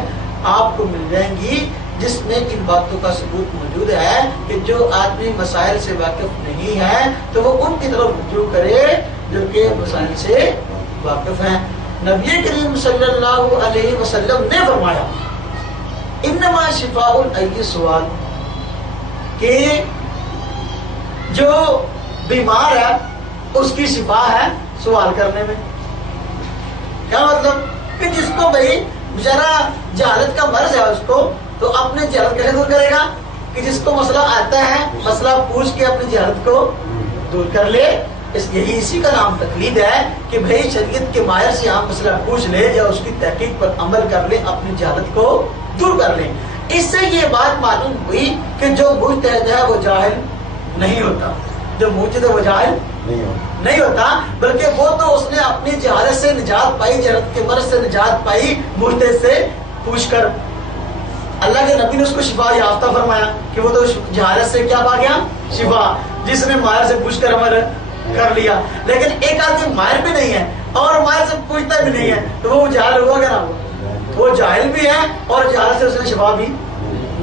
آپ کو مل جائیں گی جس میں ان باتوں کا ثبوت موجود ہے کہ جو آدمی مسائل سے واقف نہیں ہے تو وہ ان کی طرف رجوع کرے جو کہ مسائل سے واقف ہیں. نبی کریم صلی اللہ علیہ وسلم نے فرمایا انما شفاء العی سوال، کہ جو بیمار ہے اس کی شفا ہے سوال کرنے میں. کیا مطلب؟ کہ جس کو بھئی بیچارہ جہالت کا مرض ہے اس کو تو اپنے جہالت کیسے دور کرے گا؟ کہ جس کو مسئلہ آتا ہے مسئلہ پوچھ کے اپنی جہالت کو دور کر لے. اسی کا نام تقلید ہے کہ بھئی شریعت کے ماہر سے ہم مسئلہ پوچھ لے یا اس کی تحقیق پر عمل کر لیں، اپنی جہالت کو دور کر لیں. اس سے یہ بات معلوم ہوئی کہ جو مجتہد ہے وہ جاہل نہیں ہوتا، جو مجتہد ہے وہ جاہل نہیں ہوتا، بلکہ وہ تو اس نے اپنی جہالت سے نجات پائی، جہالت کے مرض سے نجات پائی مجتہد سے پوچھ کر. اللہ کے نبی نے اس کو شفا یافتہ فرمایا کہ وہ تو جہالت سے کیا پا گیا؟ شفا، جس نے ماہر سے پوچھ کر عمل کر لیا. لیکن ایک آدمی ماہر بھی نہیں ہے اور ماہر سے پوچھتا بھی نہیں ہے تو وہ جاہل ہوا کہ نہ ہوا؟ وہ جاہل بھی ہے اور جہالت سے اس نے شفا بھی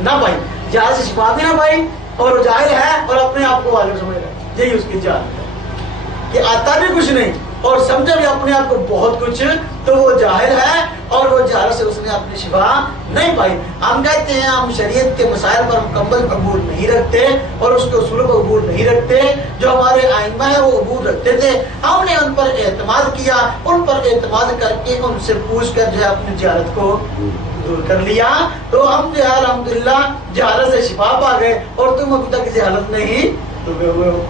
نہ پائی، جہالت سے شفا بھی نہ پائی اور وہ جاہل ہے اور اپنے آپ کو عالم سمجھ رہا ہے. یہی اس کی جہالت ہے کہ آتا بھی کچھ نہیں اور سمجھا بھی اپنے آپ کو بہت کچھ، تو وہ جاہل ہے اور وہ جہالت سے اس نے اپنی شفا نہیں پائی. ہم کہتے ہیں ہم شریعت کے مسائل پر مکمل قبول نہیں رکھتے اور اس کے اصول کو قبول نہیں رکھتے، جو ہمارے آئمہ ہیں وہ قبول رکھتے تھے، ہم نے ان پر اعتماد کیا، ان پر اعتماد کر کے ان سے پوچھ کر جو ہے اپنی جہالت کو دور کر لیا، تو ہم جو ہے الحمدللہ جہالت سے شفا پا گئے اور تم ابھی تک جہالت نہیں ڈوبے ہوئے ہو.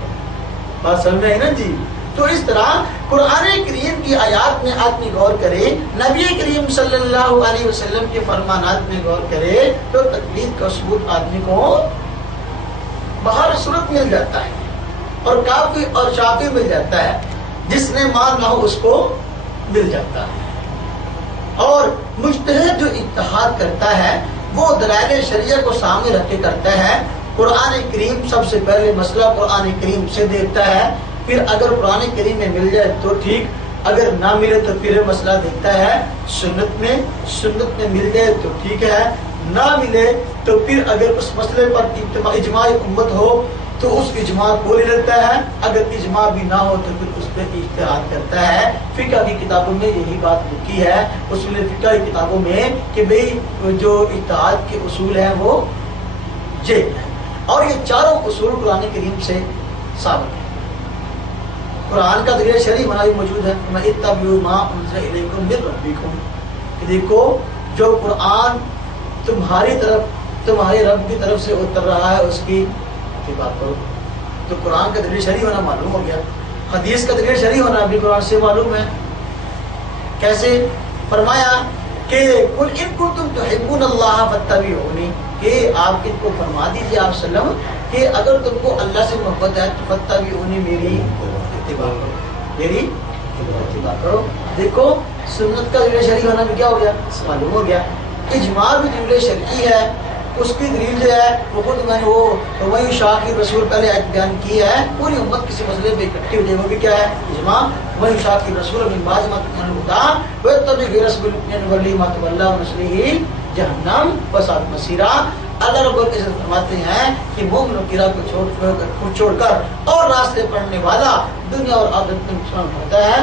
بات سمجھ میں ہے نا جی؟ تو اس طرح قرآن کریم کی آیات میں آدمی غور کرے، نبی کریم صلی اللہ علیہ وسلم کے فرمانات میں غور کرے تو تقلید کا ثبوت آدمی کو بہر صورت مل جاتا ہے اور کافی اور شافی مل جاتا ہے. جس نے ماننا ہو اس کو مل جاتا ہے. اور مجتہد جو اجتہاد کرتا ہے وہ دلائل شریعہ کو سامنے رکھ کے کرتا ہے. قرآن کریم سب سے پہلے مسئلہ قرآن کریم سے دیکھتا ہے، پھر اگر قرآن کریم میں مل جائے تو ٹھیک، اگر نہ ملے تو پھر مسئلہ دیکھتا ہے سنت میں مل جائے تو ٹھیک ہے، نہ ملے تو پھر اگر اس مسئلے پر اجماع امت ہو تو اس اجماع کو لے لیتا ہے، اگر اجماع بھی نہ ہو تو پھر اس پہ اجتہاد کرتا ہے. فقہ کی کتابوں میں یہی بات لکھی ہے، اصول فقہ کی کتابوں میں، کہ بھئی جو اجتہاد کے اصول ہیں وہ یہ ہیں اور یہ چاروں اصول قرآن کریم سے ثابت ہیں. قرآن کا دلیل شرعی بنا بھی موجود ہے، اتبعوا ما انزل الیکم من ربکم، کہ دیکھو جو قرآن تمہاری طرف تمہارے رب کی طرف سے اتر رہا ہے اس کی اتباع کرو. تو قرآن کا دلیل شرعی ہونا معلوم ہو گیا. حدیث کا دلیل شرعی ہونا بھی قرآن سے معلوم ہے. کیسے؟ فرمایا کہ قل ان کنتم تحبون اللہ فاتبعونی، کہ آپ ان کو فرما دیجیے آپ وسلم کہ اگر تم کو اللہ سے محبت ہے تو فاتبعونی، میری اتباع کرو، میری اتباع کرو. دیکھو سنت کا دلیل شرعی ہونا بھی کیا ہو گیا؟ معلوم ہو گیا. اجماع بھی دلیل شرعی ہے، اس کی دلیل جو ہے وہ خود میں نے وہ وہی شاہ کی رسول پہلے بیان کی ہے. پوری امت کسی مسئلے پہ اکٹھی ہو جائے وہ بھی کیا ہے؟ اجماع. وہی شاہ کی رسول من بعد ما تبین الہدی ویتبع غیر سبیل المؤمنین نولیہ ما تولی ونصلہ جہنم وساءت مصیرا. اللہ رب العزت فرماتے ہیں کہ مومنوں کی راہ کو چھوڑ کر اور راستے پڑھنے والا دنیا اور آخرت میں نقصان ہوتا ہے.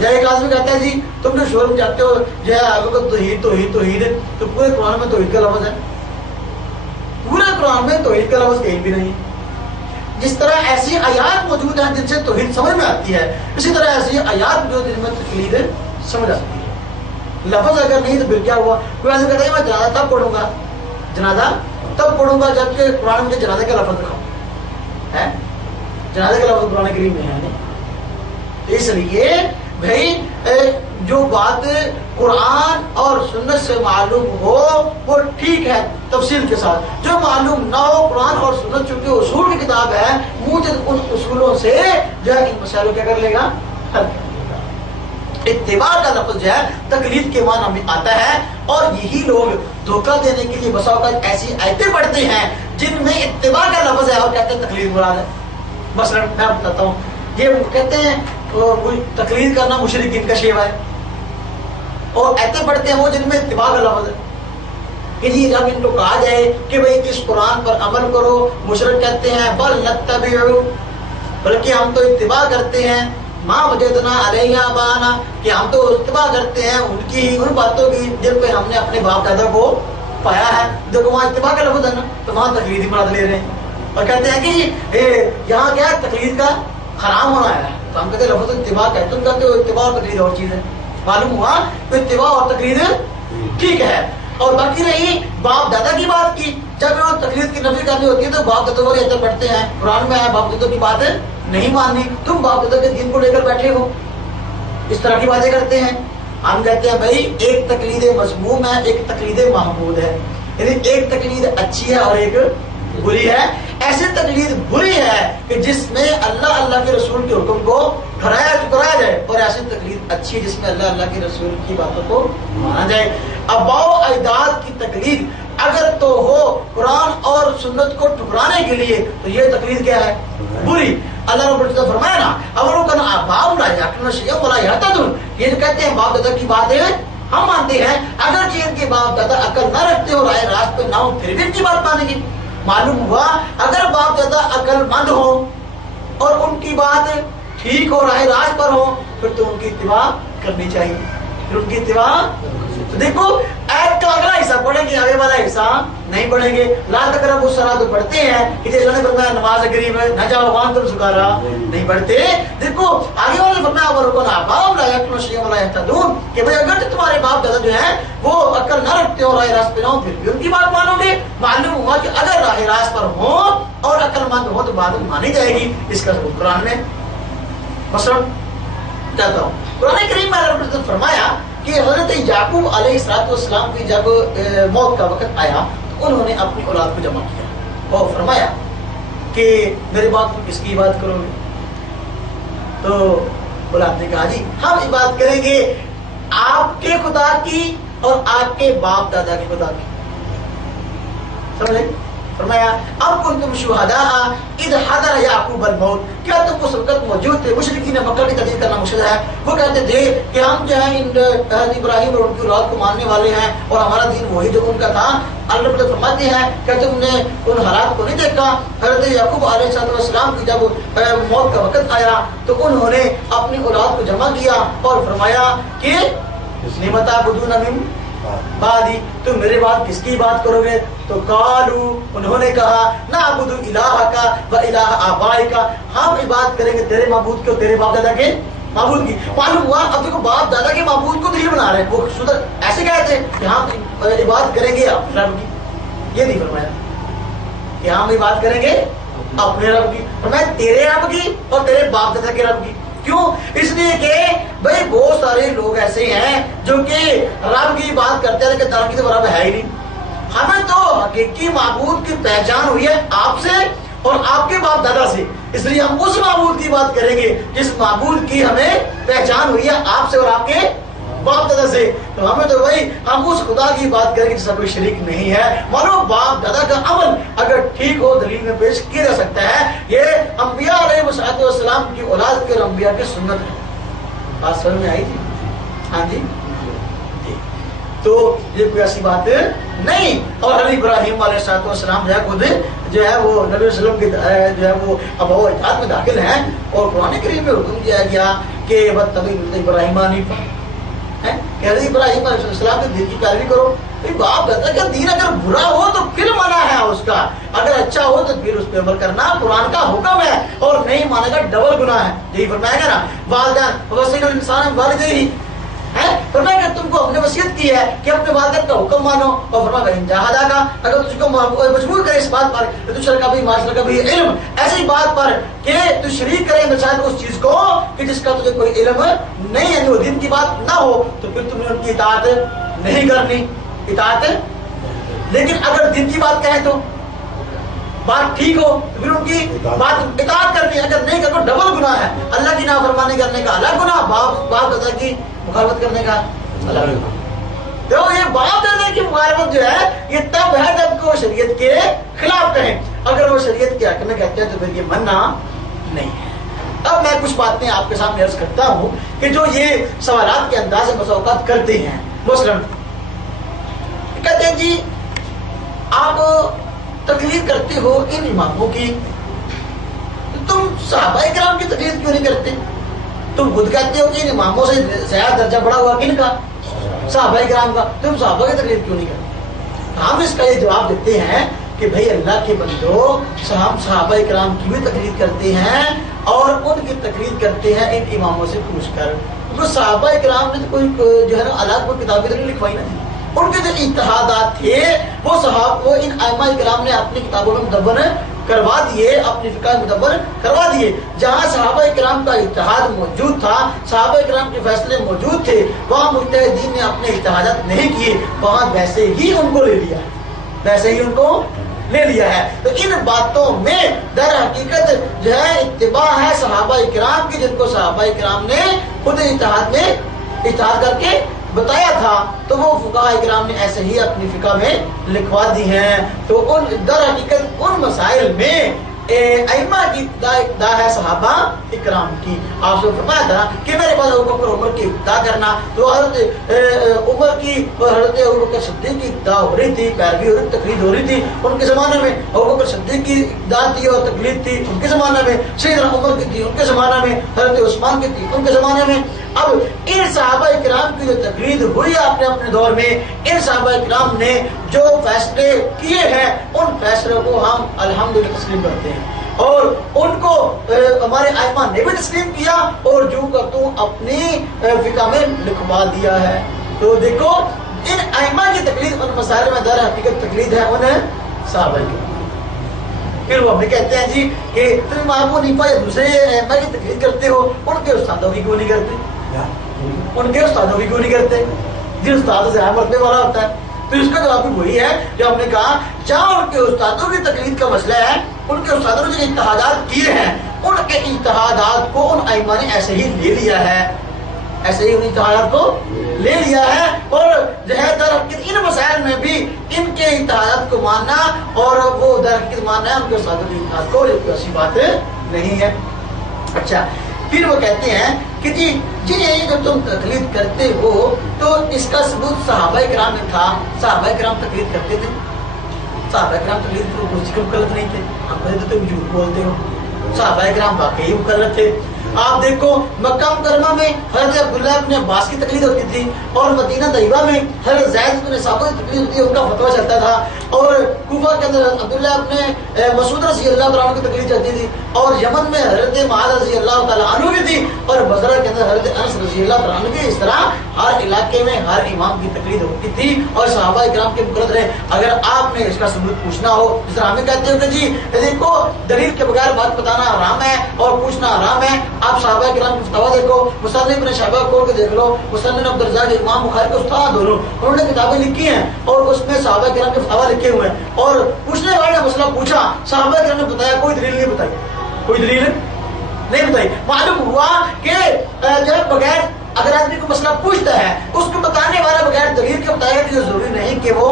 یا ایک آدمی کہتا ہے جی تم جو شور مچاتے ہو جو ہے آگے کو توحید توحید توحید، تو پورے قرآن میں توحید کا لفظ ہے؟ پورے قرآن میں توحید کا لفظ کہیں بھی نہیں۔ جس طرح ایسی آیات موجود ہیں جن سے توحید سمجھ میں آتی ہے، اسی طرح ایسی آیات جو جن میں تقلید سمجھ آتی ہے۔ لفظ اگر نہیں تو پھر کیا ہوا؟ کوئی ایسا کہتا ہے میں جنازہ تب پڑھوں گا، جنازہ تب پڑھوں گا جبکہ قرآن مجھے جنازے کا لفظ دکھاؤ ہے، جنازے کا لفظ قرآن کریم میں ہے نہیں۔ اس لیے بھائی جو بات قرآن اور سنت سے معلوم ہو وہ ٹھیک ہے تفصیل کے ساتھ، جو معلوم نہ ہو قرآن اور سنت چونکہ اصول کی کتاب ہے، مجھے ان اصولوں سے جو ہے ان مسائلوں کیا کر لے گا، حل کر لے گا۔ اتباع کا لفظ جو ہے تقلید کے معنی میں آتا ہے، اور یہی لوگ دھوکہ دینے کے لیے بسا اوقات ایسی آیتیں پڑھتے ہیں جن میں اتباع کا لفظ ہے اور کہتے ہیں تقلید مراد ہے۔ مثلا میں بتاتا ہوں، یہ کہتے ہیں کوئی تقلید کرنا مشرکین کا شیوا ہے، اور ایسے پڑھتے ہیں وہ جن میں اتباع کا لفظ ہے کہ جی جب ان کو کہا جائے کہ بھئی اس قرآن پر عمل کرو، مشرک کہتے ہیں بل نتبع، بلکہ ہم تو اتباع کرتے ہیں ما وجدنا علیہ آبانا، کہ ہم تو اتباع کرتے ہیں ان کی ان باتوں کی جن پہ ہم نے اپنے باپ دادا کو پایا ہے۔ دیکھو وہاں اتباع کا لفظ ہے نا، تو وہاں تقلید ہی مراد لے رہے ہیں، اور کہتے ہیں کہ یہاں کیا ہے تقلید کا حرام ہونا ہے، تو ہم کہتے ہیں لفظ اتباع ہے، تم کہتے ہو اتباع اور تقلید اور چیز ہے۔ معلوم ہوا تو اتباع اور تقلید ٹھیک ہے۔ اور باقی رہی باپ دادا کی بات کی، جب وہ تقلید کی نفی کرنی ہوتی ہے تو باپ دادا کو ایسے پڑھتے ہیں، قرآن میں ہے باپ دادا کی بات نہیں ماننی، تم باپ دادا کے دین کو لے کر بیٹھے ہو، اس طرح کی باتیں کرتے ہیں۔ ہم کہتے ہیں بھائی ایک تقلید مذموم ہے، ایک تقلید محمود ہے، یعنی ایک تقلید اچھی ہے اور ایک بری ہے۔ ایسی تقلید بری ہے کہ جس میں اللہ کے رسول کے حکم کو ٹھہرایا جائے، اور ایسی تقلید اچھی ہے جس میں اللہ کے رسول کی باتوں کو مانا جائے۔ اباء و اجداد کی تقلید اگر تو ہو قرآن اور سنت کو ٹھکرانے کے لیے تو یہ تقلید کیا ہے؟ بری۔ اللہ رب العزت نے فرمایا نا اولو کان آباؤہم لا یعقلون شیئا ولا یہتدون، یہ جو کہتے ہیں باپ دادا کی باتیں ہم مانتے ہیں، اگر جی ان کے باپ دادا عقل نہ رکھتے ہو، رائے راست پہ نہ ہو، پھر بھی ان کی بات مانیں گے۔ معلوم ہوا اگر باپ دادا عقل مند ہو اور ان کی بات ٹھیک ہو، راہ راست پر ہو، پھر تو ان کی اتباع کرنی چاہیے، پھر ان کی اتباع۔ دیکھو ایت کا اگلا حصہ پڑھیں گے، آگے والا حصہ نہیں پڑھیں گے۔ لا تقربوا الصلاۃ تو پڑھتے ہیں کہ جیسے اللہ نے فرمایا نماز قریب ہے، نہ جاؤ وانتم سکارا، نہیں پڑھتے۔ دیکھو آگے والے نے فرمایا وَلَوْ آبَاؤُهُمْ لَا يَعْقِلُونَ شَيْئًا وَلَا يَهْتَدُونَ، کہ بھئی اگر تمہارے باپ دادا جو ہیں وہ عقل نہ رکھتے ہو، راہ راست پہ نہ ہو، پھر بھی ان کی بات مانو گے۔ معلوم ہوا کہ اگر راہ راست پر ہو اور عقل مند ہو تو بات مانی جائے گی۔ اس کا ثبوت قرآن میں مثلا کہتا ہوں، قرآن کریم میں اللہ نے فرمایا کہ حضرت یعقوب علیہ السلام کی جب موت کا وقت آیا تو انہوں نے اپنی اولاد کو جمع کیا اور فرمایا کہ میرے باپ کس کی عبادت کرو گے؟ تو اولاد نے کہا جی ہم عبادت کریں گے آپ کے خدا کی اور آپ کے باپ دادا کے خدا کی۔ سمجھے؟ فرمایا اب کنتم شہداء اذ حضر یعقوب الموت، کیا تم اس وقت موجود تھے؟ مشرکین مکہ کی تکذیب کرنا مشکل ہے، وہ کہتے تھے کہ ہم جو ہیں حضرت ابراہیم اور ان کی اولاد کو ماننے والے ہیں اور ہمارا دین وہی جو ان کا تھا۔ اللہ تعالیٰ فرماتے ہیں کہ تم نے ان حالات کو نہیں دیکھا؟ حضرت یعقوب علیہ السلام کی جب موت کا وقت آیا تو انہوں نے اپنی اولاد کو جمع کیا اور فرمایا کہ لم تعبدون من بعدی، تم میرے بعد کس کی بات کرو گے؟ تو قالوا، انہوں نے کہا نعبد الہک و الہ آبائک، ہم عبادت کریں گے تیرے معبود کی اور تیرے باپ دادا کے معبود کی۔ معلوم ہوا اب دیکھو باپ دادا کے معبود کو دلیل بنا رہے ہیں، وہ شدر ایسے کہتے ہیں کہ ہم عبادت کریں گے اپنے رب کی، یہ نہیں فرمایا کہ ہم عبادت کریں گے اپنے رب کی، فرمایا تیرے رب کی اور تیرے باپ دادا کے رب کی۔ کیوں؟ اس لیے کہ بھئی بہت سارے لوگ ایسے ہیں جو کہ رب کی بات کرتے ہیں لیکن در کی تو رب ہے ہی نہیں۔ ہمیں تو حقیقی معبود کی پہچان ہوئی ہے آپ سے اور آپ کے باپ دادا سے، اس لیے ہم اس معبود کی بات کریں گے جس معبود کی ہمیں پہچان ہوئی ہے آپ سے اور آپ کے باپ دادا سے۔ تو ہمیں تو وہی ہم اس خدا کی بات کریں گے جس کا کوئی شریک نہیں ہے۔ مانو باپ دادا کا عمل اگر ٹھیک ہو دلیل میں پیش کیا جا سکتا ہے، یہ انبیاء علیہ السلام کی اولاد کے اور انبیاء کی سنت ہے۔ بات سمجھ میں آئی تھی؟ ہاں جی، تو یہ کوئی ایسی بات نہیں۔ اور حضرت ابراہیم علیہ السلام جو ہے خود جو ہے وہ نبی صلی اللہ علیہ وسلم کی جو ہے وہ اب وہ اطاعت میں داخل ہیں، اور قرآن کریم میں حکم دیا گیا کہ وَاتَّبِعُوا مِلَّةَ إِبْرَاهِيمَ حَنِيفًا، کہ حضرت ابراہیم علیہ السلام کے دین کی پیروی کرو۔ باپ کہتا ہے کہ دین اگر برا ہو تو پھر منع ہے اس کا، اگر اچھا ہو تو پھر اس پہ عمل کرنا قرآن کا حکم ہے، اور نہیں مانے گا ڈبل گناہ ہے۔ یہی فرمایا گیا نا والدین وصیّ الانسان بوالدیہ، فرمایا کہ تم کو ہم نے وصیت کی ہے کہ اپنے والدین کا حکم مانو، اور فرمایا ان جاہداک، اگر تجھ کو مجبور کرے اس بات پر کہ تو شرک بھی معاشرہ کا بھی علم، ایسی بات پر کہ تو شریک کرے بچائے اس چیز کو کہ جس کا تجھے کوئی علم نہیں ہے، جو دین کی بات نہ ہو، تو پھر تم نے ان کی اطاعت نہیں کرنی، اطاعت۔ لیکن اگر دین کی بات کہیں تو بات ٹھیک ہو تو پھر ان کی بات اطاعت کرنی، اگر نہیں کرو ڈبل گناہ ہے، اللہ کی نافرمانی کرنے کا الگ گناہ، باپ دادا کی مخالفت کرنے کا الگ گناہ۔ تو یہ باپ دادا کی مخالفت جو ہے یہ تب ہے جب وہ شریعت کے خلاف کہیں، اگر وہ شریعت کے حق میں کہتے ہیں تو پھر یہ منع نہیں ہے۔ اب میں کچھ باتیں آپ کے سامنے عرض کرتا ہوں کہ جو یہ سوالات کے انداز سے بسا اوقات کرتے ہیں، مثلاً کہتے ہیں جی آپ تقلید کرتے ہو ان اماموں کی، تم صحابہ کرام کی تقلید کیوں نہیں کرتے؟ تم خود کہتے ہو کہ ان اماموں سے زیادہ درجہ بڑا ہوا کن کا؟ صحابہ کرام کا، تم صحابہ کی تقلید کیوں نہیں کرتے؟ ہم اس کا یہ جواب دیتے ہیں کہ بھائی اللہ کے بندو، ہم صحابہ کرام کی بھی تقلید کرتے ہیں اور ان کی تقلید کرتے ہیں ان اماموں سے پوچھ کر، کیونکہ صحابہ کرام نے تو کوئی جو ہے نا الگ کوئی کتابیں تو نہیں لکھوائی نا، ان کے جو اجتہادات تھے وہ ان ائمہ کرام نے اپنی کتابوں میں مدون کروا دیے، اپنی فقہ مدون کروا دیے۔ جہاں صحابہ کرام کا اجتہاد موجود تھا، صحابہ کرام کے فیصلے موجود تھے، وہاں مجتہدین نے اپنے اجتہادات نہیں کیے، وہاں ویسے ہی ان کو لے لیا، ویسے ہی ان کو لے لیا ہے۔ تو ان باتوں میں در حقیقت جو ہے اتباع ہے صحابہ کرام کی، جن کو صحابہ کرام نے خود اجتہاد کر کے بتایا تھا، تو وہ فقہاء کرام نے ایسے ہی اپنی فقہ میں لکھوا دی ہیں۔ تو ان در حقیقت ان مسائل میں ائمہ کی ابتدا ہے صحابہ اکرام کی۔ آپ سے فرمایا تھا کہ میرے پاس ابو بکر عمر کی ابتدا کرنا، تو حضرت عمر کی اور حضرت ابو بکر صدیق کی ابتدا ہو رہی تھی، پیروی ہو رہی، تقلید ہو رہی تھی ان کے زمانے میں۔ ابو بکر صدیق کی ابتدا تھی اور تقلید تھی ان کے زمانے میں، سیدنا عمر کی تھی ان کے زمانے میں، حضرت عثمان کی تھی ان کے زمانے میں۔ اب ان صحابہ کرام کی جو تقلید ہوئی اپنے اپنے دور میں، ان صحابہ کرام نے جو فیصلے کیے ہیں ان فیصلوں کو ہم الحمدللہ تسلیم کرتے ہیں، اور ان کو ہمارے ائمہ نے بھی تسلیم کیا اور جو کا تو اپنی فقہ میں لکھوا دیا ہے۔ تو دیکھو ان ائمہ کی تقلید ان مسائل میں در حقیقت تقلید ہے ان صحابہ کی۔ پھر وہ ہمیں کہتے ہیں جی کہ تم امام ابو حنیفہ یا دوسرے ائمہ کی تقلید کرتے ہو، ان کے استادوں کی کیوں نہیں کرتے؟ ان کے استادوں کی کیوں نہیں کرتے؟ جن استادوں سے مرتبے والا ہوتا ہے۔ تو اس کا جواب بھی وہی ہے جو ہم نے کہا، جہاں ان کے استادوں کی تقلید کا مسئلہ ہے، ان کے استادوں نے جو اجتہادات کیے ہیں ان کے اجتہادات کو ان ائمہ نے ایسے ہی لے لیا ہے، ایسے ہی ان اجتہادات کو لے لیا ہے، اور جو ہے در حقیقت ان مسائل میں بھی ان کے اجتہادات کو ماننا اور وہ در حقیقت ماننا ہے ان کے استادوں کے اجتہاد کو، یہ کوئی ایسی بات نہیں ہے۔ اچھا، پھر وہ کہتے ہیں کہ جی جب تم تقلید کرتے ہو تو اس کا ثبوت صحابہ کرام میں تھا، صحابہ کرام تقلید کرتے تھے، صحابہ کرام تقلید کو کچھ مکلف نہیں تھے، ہم کہتے تم جھوٹ بولتے ہو، صحابہ کرام واقعی مکلف تھے۔ آپ دیکھو مکہ مکرمہ میں حضرت عبداللہ ابن عباس کی تقلید ہوتی تھی، اور مدینہ طیبہ میں حضرت زید بن ثابت کی تقلید ہوتی ہے، ان کا فتویٰ چلتا تھا، اور کوفہ کے اندر عبداللہ ابن مسعود رضی اللہ تعالیٰ عنہ کی تقلید چلتی تھی، اور یمن میں حضرت معاذ رضی اللہ تعالیٰ عنہ کی تھی، اور بصرہ کے اندر حضرت انس رضی اللہ تعالیٰ عنہ کی۔ اس طرح ہر علاقے میں ہر امام کی تقلید ہوتی تھی اور صحابہ اکرام کے مقرر رہے۔ اگر آپ نے اس کا ثبوت پوچھنا ہو، جس طرح ہمیں کہتے ہو کہ جی دیکھو دلیل کے بغیر بات بتانا حرام ہے اور پوچھنا حرام ہے، آپ صحابہ کرام کی فتوا دیکھو، مصنف ابن شہبہ کھول کے دیکھ لو، مصنف عبد الرزاق امام بخاری کے استاد دونوں انہوں نے کتابیں لکھی ہیں اور اس میں صحابہ کرام کے فتوا لکھے ہوئے ہیں، اور پوچھنے والے نے مسئلہ پوچھا، صحابہ کرام نے بتایا، کوئی دلیل نہیں بتائی، کوئی دلیل نہیں بتائی۔ معلوم ہوا کہ جب بغیر اگر آدمی کو مسئلہ پوچھتا ہے اس کو بتانے والا بغیر دلیل کے بتائے گا، تو یہ ضروری نہیں کہ وہ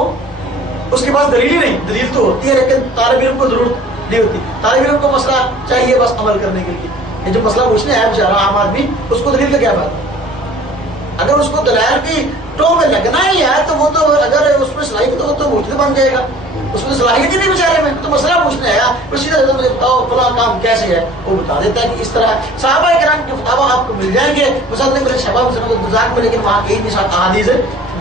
اس کے پاس دلیل ہی نہیں، دلیل تو ہوتی ہے لیکن طالب علم کو ضرورت نہیں ہوتی، طالب علم کو مسئلہ چاہیے بس عمل کرنے کے لیے۔ یہ جو مسئلہ پوچھنے ہے بیچارہ عام آدمی، اس کو دلیل کا کیا بات؟ اگر اس کو دلائل کی ٹو میں لگنا ہی ہے تو وہ تو اگر اس میں صلاحیت ہو تو مجتہد بن جائے گا، اس کو صلاحیت ہی نہیں بیچارے میں، تو مسئلہ پوچھنے آیا، سیدھا مجھے بتاؤ فلاں کام کیسے ہے، وہ بتا دیتا ہے کہ اس طرح۔ صحابہ کرام کے فتاویٰ آپ کو مل جائیں گے مصنف شباب کو گزار میں، لیکن وہاں کہیں بھی ساتھ احادیث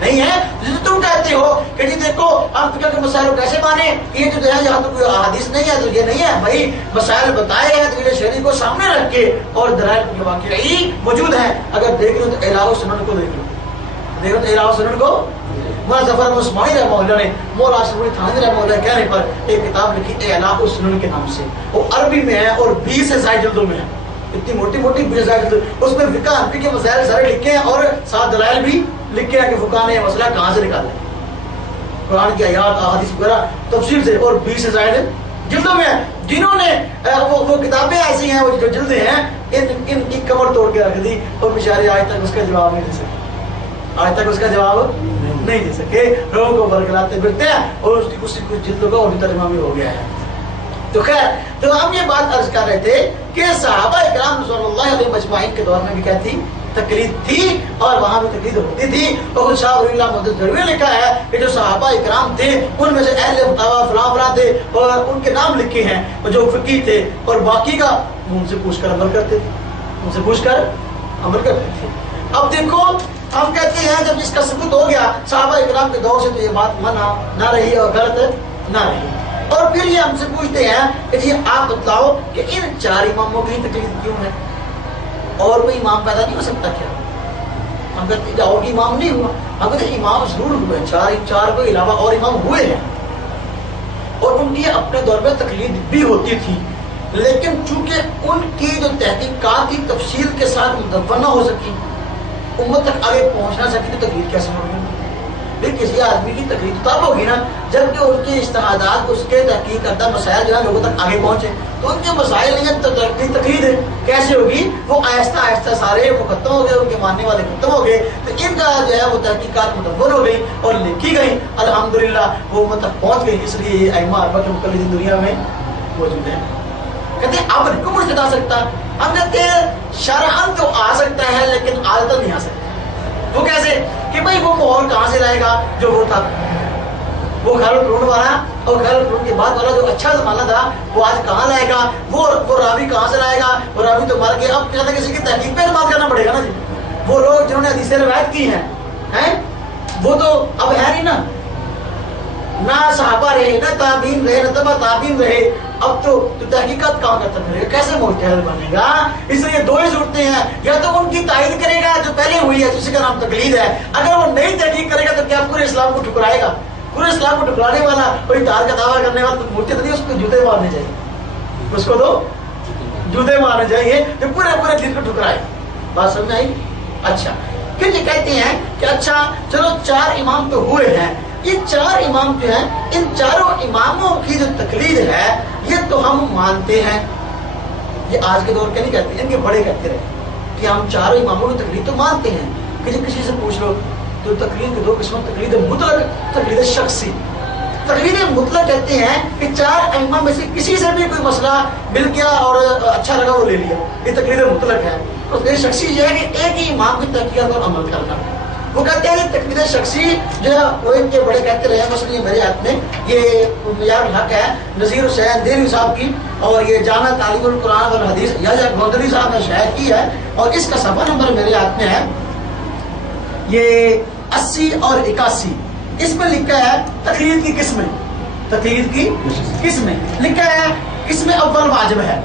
نہیں ہے۔ جسے تم کہتے ہو کہ جی دیکھو ہم فقہ کے مسائل کو کیسے مانیں، یہ جو ہے یہاں تو کوئی احادیث نہیں ہے، تو یہ نہیں ہے بھائی، مسائل بتائے ہیں دلیل شرعی کو سامنے رکھ کے، اور دلائل کے واقعی موجود ہیں۔ اگر دیکھ لو تو اعلاء السنن کو دیکھ لو، دیکھو تو اعلاء السنن کو مولانا ظفر عثمانی رحمہ اللہ نے مولا اشرف علی تھانوی رحمہ اللہ کہنے پر ایک کتاب لکھی اعلاء السنن کے نام سے، وہ عربی میں ہے اور 20 سے زائد جلدوں میں ہے، اتنی موٹی موٹی 20 سے زائد جلد، اس میں فقہ حنفی کے مسائل سارے لکھے ہیں اور ساتھ دلائل بھی لکھے ہیں کہ فقہ نے یہ مسئلہ کہاں سے نکالا ہے، قرآن کی آیات احادیث وغیرہ تفصیل سے، اور 20 سے زائد جلدوں میں ہیں۔ جنہوں نے وہ کتابیں ایسی ہیں، وہ جو جلدیں ہیں، ان کی کمر توڑ کے رکھ دی، اور بیچارے آج تک اس کا جواب نہیں دے سکے، آج تک اس کا جواب نہیں دے سکے، لوگوں کو برگلاتے پھرتے ہیں، اور اس کی کچھ جلدوں کا وہ ترجمہ بھی ہو گیا ہے۔ تو خیر، تو ہم یہ بات عرض کر رہے تھے کہ صحابہ کرام رضوان اللہ علیہ مجمعین کے دور میں بھی کیا تھی، تقلید تھی، اور وہاں بھی تقلید ہوتی تھی۔ اور خود شاہ ولی اللہ محدث دہلوی نے لکھا ہے کہ جو صحابہ کرام تھے ان میں سے اہل فتاویٰ فلاں فلاں تھے، اور ان کے نام لکھے ہیں، اور جو فقی تھے، اور باقی کا ان سے پوچھ کر عمل کرتے تھے، ان سے پوچھ کر عمل کرتے تھے۔ اب دیکھو ہم کہتے ہیں جب اس کا ثبوت ہو گیا صحابہ کرام کے دور سے، تو یہ بات منع نہ رہی اور غلط نہ رہی، اور پھر یہ ہم سے پوچھتے ہیں کہ جی آپ بتاؤ کہ ان 4 اماموں کی تقلید کیوں ہے، اور کوئی امام پیدا نہیں ہو سکتا کیا؟ ہم کہتے ہیں اور امام نہیں ہوا، ہم کہتے ہیں امام ضرور ہوئے، 4 کے علاوہ اور امام ہوئے ہیں، اور ان کی اپنے دور میں تقلید بھی ہوتی تھی، لیکن چونکہ ان کی جو تحقیقات تھی تفصیل کے ساتھ مدون نہ ہو سکی، امت تک آگے پہنچ نہ سکی، تو تقلید کیسے ہوگی؟ پھر کسی آدمی کی تقلید تب ہوگی نا جب کہ ان کے اجتہادات، اس کے تحقیق کردہ مسائل جو ہے لوگوں تک آگے پہنچے، تو ان کے مسائل نہیں ہیں تو تقلید کیسے ہوگی؟ وہ آہستہ آہستہ سارے وہ ختم ہو گئے، ان کے ماننے والے ختم ہو گئے، تو ان کا جو ہے وہ تحقیقات مدون ہو گئی اور لکھی گئی، الحمدللہ وہ امت تک پہنچ گئی، اس لیے یہ ائمہ اربعہ کے مقلدین دنیا میں موجود ہیں۔ کہتے ہیں اب نہیں کوئی مرتد آ سکتا، ہم کہتے ہیں شرعاً تو آ سکتا ہے لیکن عادتاً نہیں آ سکتا۔ وہ کیسے کہ بھائی وہ ماحول کہاں سے لائے گا جو وہ تھا، وہ خیر القرون والا اور خیر القرون کے بعد والا جو اچھا زمانہ تھا وہ آج کہاں لائے گا؟ وہ راوی کہاں سے لائے گا؟ وہ راوی تو مر گیا، اب کہتے کسی کی تحقیق پہ بات کرنا پڑے گا نا جی۔ وہ لوگ جنہوں نے حدیثیں روایت کی ہیں وہ تو اب ہے نہیں نا، نہ صحابہ رہے، نہ تابعین رہے، نہ تبع تابعین رہے، اب تو تحقیقات کہاں کرتا پھرے گا؟ کیسے مجتہد بنے گا؟ اس لیے 2 ہی صورتیں ہیں، یا تو ان کی تائید کرے گا جو پہلے ہوئی ہے جس کا نام تقلید ہے، اگر وہ نئی تحقیق کرے گا تو کیا پورے اسلام کو ٹھکرائے گا؟ پورے اسلام کو ٹھکرانے والا کوئی اتحاد کا دعویٰ کرنے والا تو مرتد نہیں، اس کو جوتے مارنے چاہیے، اس کو تو جوتے مارنے چاہیے جو پورے دین کو ٹھکرائے۔ بات سمجھ آئی؟ اچھا، پھر یہ کہتے ہیں کہ اچھا چلو 4 امام تو ہوئے ہیں، یہ 4 امام جو ہیں، ان 4 اماموں کی جو تقلید ہے یہ تو ہم مانتے ہیں، یہ آج کے دور کے نہیں کہتے، ان کے بڑے کہتے رہے کہ ہم 4 اماموں کی تقلید تو مانتے ہیں، کہ جب کسی سے پوچھ لو تو تقلید کے 2 قسم، تقلید مطلق، تقلید شخصی۔ تقلید مطلق کہتے ہیں کہ 4 ائمہ میں سے کسی سے بھی کوئی مسئلہ مل گیا اور اچھا لگا وہ لے لیا، یہ تقلید مطلق ہے۔ اور تقلید شخصی یہ ہے کہ ایک ہی امام کی تحقیقات پر عمل کرنا، وہ کہتے ہیں تقلید شخصی جو ہے وہ ان کے بڑے کہتے رہے، مثلا یہ میرے ہاتھ میں یہ معیار الحق ہے نذیر حسین دہلوی صاحب کی، اور یہ جامع تعلیم القرآن والحدیث یا گودری صاحب نے شائع کی ہے، اور اس کا صفحہ نمبر میرے ہاتھ میں ہے یہ 80 اور 81، اس میں لکھا ہے تقلید کی قسمیں، تقلید کی قسمیں لکھا ہے، قسم اول واجب ہے،